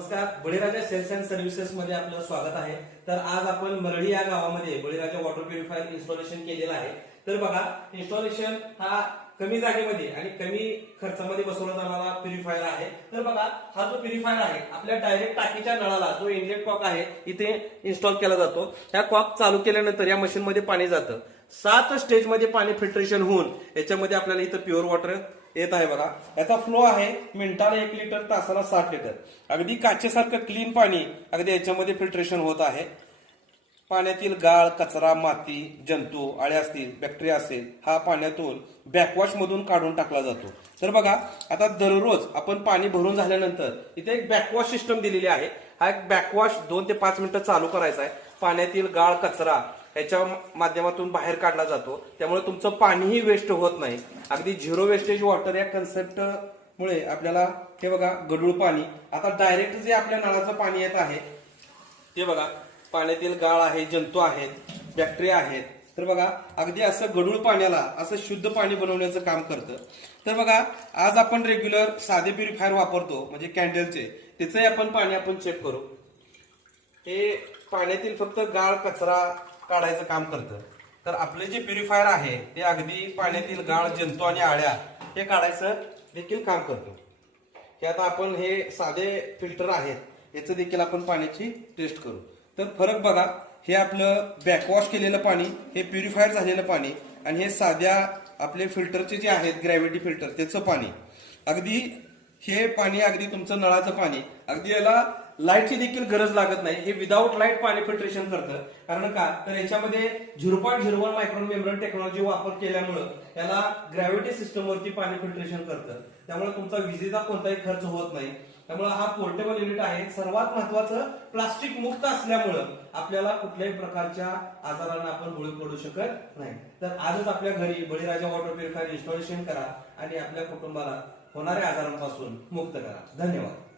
नमस्कार, बळीराजा cells and services मध्ये आपलं स्वागत आहे। तर आज आपण मरळी या गावामध्ये बळीराजा वॉटर प्युरिफायर इन्स्टॉलेशन केलेलं आहे। तर बघा, इन्स्टॉलेशन हा कमी जागेमध्ये आणि कमी खर्चामध्ये बसवला जाणारा प्युरिफायर आहे। तर बघा, हा जो प्युरिफायर आहे आपल्या डायरेक्ट टाकीच्या नळाला जो इनलेट कॉक आहे इथे इन्स्टॉल केला जातो। ह्या कॉक चालू केल्यानंतर या मशीन मध्ये पाणी जातं। 7 स्टेज मध्ये पाणी फिल्ट्रेशन होऊन याच्यामध्ये आपल्याला इथं प्युअर वॉटर येत आहे। बघा, याचा फ्लो आहे मिनिटाला 1 लिटर, तासाला 60 लिटर। अगदी काचेसारखं क्लीन पाणी अगदी याच्यामध्ये फिल्ट्रेशन होत आहे। पाण्यातील गाळ, कचरा, माती, जंतू, आळे असतील, बॅक्टेरिया असेल, हा पाण्यातून बॅकवॉश मधून काढून टाकला जातो। तर बघा, आता दररोज आपण पाणी भरून झाल्यानंतर इथे एक बॅकवॉश सिस्टम दिलेली आहे। हा एक बॅकवॉश 2 ते 5 मिनिटं चालू करायचा आहे। पाण्यातील गाळ, कचरा याच्या माध्यमातून बाहेर काढला जातो, त्यामुळे तुमचं पाणीही वेस्ट होत नाही। अगदी झिरो वेस्टेज वॉटर या कन्सेप्ट मुळे आपल्याला हे बघा, गढूळ पाणी आता डायरेक्ट जे आपल्या नळाचं पाणी येत आहे ते बघा, पाण्यातील गाळ आहे, जंतू आहेत, बॅक्टेरिया आहेत। तर बघा, अगदी असं गढूळ पाण्याला असं शुद्ध पाणी बनवण्याचं काम करतं। तर बघा, आज आपण रेग्युलर साधे प्युरिफायर वापरतो म्हणजे कॅन्डलचे, त्याचंही आपण पाणी चेक करू। हे पाण्यातील फक्त गाळ, कचरा काढायचं काम करतं। तर आपले जे प्युरिफायर आहे ते अगदी पाण्यातील गाळ, जंतू आणि आळ्या हे काढायचं देखील काम करतो। हे आता आपण हे साधे फिल्टर आहेत याचं देखील आपण पाण्याची टेस्ट करू। तर फरक बघा, हे आपलं बॅकवॉश केलेलं पाणी, हे प्युरिफायर झालेलं पाणी, आणि हे साध्या आपले फिल्टरचे जे आहेत ग्रॅव्हिटी फिल्टर त्याचं पाणी, अगदी हे पाणी अगदी तुमचं नळाचं पाणी, अगदी याला लाईटची देखील गरज लागत नाही। हे विदाऊट लाईट पाणी फिल्ट्रेशन करतं। कारण का, तर याच्यामध्ये 0.01 मायक्रॉन मेम्ब्रेन टेक्नॉलॉजी वापर केल्यामुळे याला ग्रॅव्हिटी सिस्टम वरती पाणी फिल्ट्रेशन करतं। त्यामुळे तुमचा विजेचा कोणताही खर्च होत नाही। त्यामुळे हा पोर्टेबल युनिट आहे। सर्वात महत्वाचं, प्लास्टिक मुक्त असल्यामुळे आपल्याला कुठल्याही प्रकारच्या आजारांना आपण बळी पडू शकत नाही। तर आजच आपल्या घरी बळीराजा वॉटर प्युरिफायर इन्स्टॉलेशन करा आणि आपल्या कुटुंबाला होणाऱ्या आजारांपासून मुक्त करा। धन्यवाद।